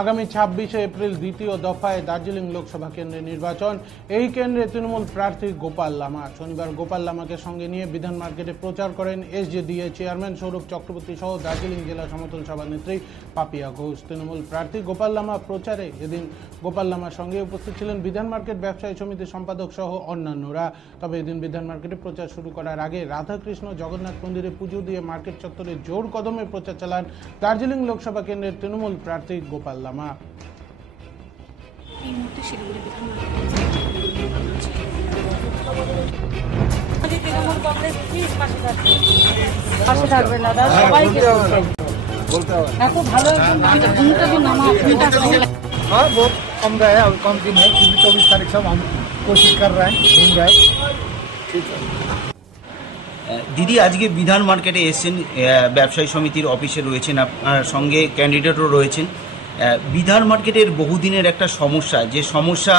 আগামী 26শে এপ্রিল দ্বিতীয় দফায় দার্জিলিং লোকসভা কেন্দ্রে নির্বাচন। এই কেন্দ্রে তৃণমূল প্রার্থী গোপাল লামা। শনিবার গোপাল লামাকে সঙ্গে নিয়ে বিধান মার্কেটে প্রচার করেন এসজেডিএ চেয়ারম্যান সৌরভ চক্রবর্তী সহ দার্জিলিং জেলা সমর্থন সভানেত্রী পাপিয়া ঘোষ। তৃণমূল প্রার্থী গোপাল লামা প্রচারে এদিন গোপাল লামার সঙ্গে উপস্থিত ছিলেন বিধান মার্কেট ব্যবসায়ী সমিতির সম্পাদক সহ অন্যান্যরা। তবে এদিন বিধান মার্কেটে প্রচার শুরু করার আগে রাধাকৃষ্ণ জগন্নাথ মন্দিরে পুজো দিয়ে মার্কেট চত্বরে জোর কদমে প্রচার চালান দার্জিলিং লোকসভা কেন্দ্রের তৃণমূল প্রার্থী গোপাল লামা। এই মুহূর্তে শিলিগুড়ি বিধান পাশে থাকবেন দাদা, সবাইকে এত ভালো हाँ बहुत कम रहा है, कम दिन है, 24 तारीख से हम कोशिश कर रहे हैं, घूम रहे हैं। ठीक है দিদি, আজকে বিধান মার্কেটে এসেছেন, ব্যবসায়ী সমিতির অফিসে রয়েছেন, আপনার সঙ্গে ক্যান্ডিডেটও রয়েছেন। বিধান মার্কেটের বহুদিনের একটা সমস্যা, যে সমস্যা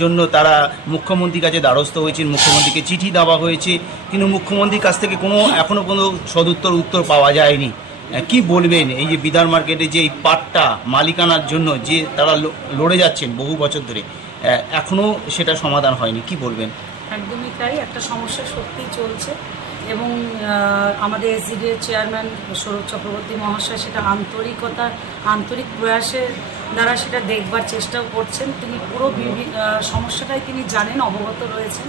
জন্য তারা মুখ্যমন্ত্রীর কাছে দ্বারস্থ হয়েছেন, মুখ্যমন্ত্রীকে চিঠি দেওয়া হয়েছে, কিন্তু মুখ্যমন্ত্রীর কাছ থেকে এখনো কোনো উত্তর পাওয়া যায়নি। কি বলবেন এই যে বিধান মার্কেটে যে এই পাটটা মালিকানার জন্য যে তারা লড়ে যাচ্ছেন বহু বছর ধরে, এখনো সেটা সমাধান হয়নি, কি বলবেন? একদমই তাই, একটা সমস্যা সত্যিই চলছে এবং আমাদের এসজিডিএর চেয়ারম্যান সৌরভ চক্রবর্তী মহাশয় সেটা আন্তরিক প্রয়াসের দ্বারা সেটা দেখবার চেষ্টাও করছেন। তিনি পুরো সমস্যাটাই তিনি জানেন, অবগত রয়েছেন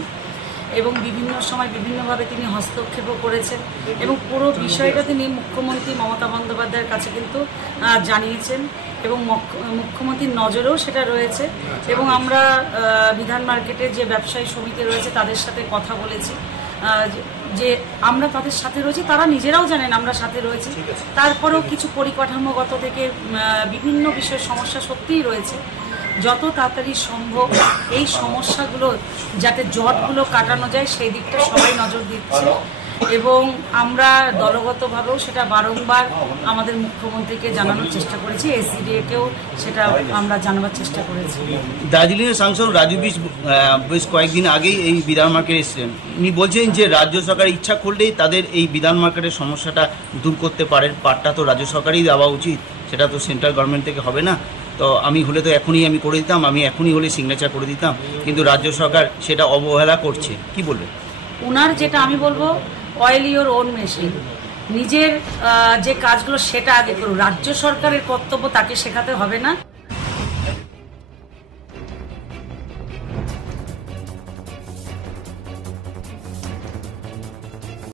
এবং বিভিন্ন সময় বিভিন্নভাবে তিনি হস্তক্ষেপও করেছেন এবং পুরো বিষয়টা তিনি মুখ্যমন্ত্রী মমতা বন্দ্যোপাধ্যায়ের কাছে কিন্তু জানিয়েছেন এবং মুখ্যমন্ত্রীর নজরেও সেটা রয়েছে। এবং আমরা বিধান মার্কেটে যে ব্যবসায়ী সমিতি রয়েছে তাদের সাথে কথা বলেছি, যে আমরা তাদের সাথে রয়েছি, তারা নিজেরাও জানেন আমরা সাথে রয়েছি। তারপরেও কিছু পরিকাঠামোগত থেকে বিভিন্ন বিষয়ের সমস্যা সত্যিই রয়েছে। যত তাড়াতাড়ি সম্ভব এই সমস্যাগুলো যাতে জটগুলো কাটানো যায় সেই দিকটা সবাই নজর দিচ্ছে এবং আমরা দলগতভাবেও সেটা বারংবার আমাদের মুখ্যমন্ত্রীকে জানানোর চেষ্টা করেছি, এসজিডিএকেও সেটা আমরা জানাবার চেষ্টা করেছি। দার্জিলিংয়ের সাংসদ রাজু বেশ কয়েকদিন আগেই এই বিধান মার্কেটে এসেছিলেন। উনি বলছেন যে রাজ্য সরকার ইচ্ছা করলেই তাদের এই বিধান মার্কেটের সমস্যাটা দূর করতে পারেন। পাটটা তো রাজ্য সরকারই দেওয়া উচিত, সেটা তো সেন্ট্রাল গভর্নমেন্ট থেকে হবে না। তো আমি হলে তো এখনই আমি করে দিতাম, আমি এখনই হলে সিগনেচার করে দিতাম, কিন্তু রাজ্য সরকার সেটা অবহেলা করছে, কি বলবেন? ওনার যেটা আমি বলবো, অয়েল ইওর ওন মেশিন, নিজের যে কাজগুলো সেটা আগে করুন। রাজ্য সরকারের কর্তব্য তাকে শেখাতে হবে না।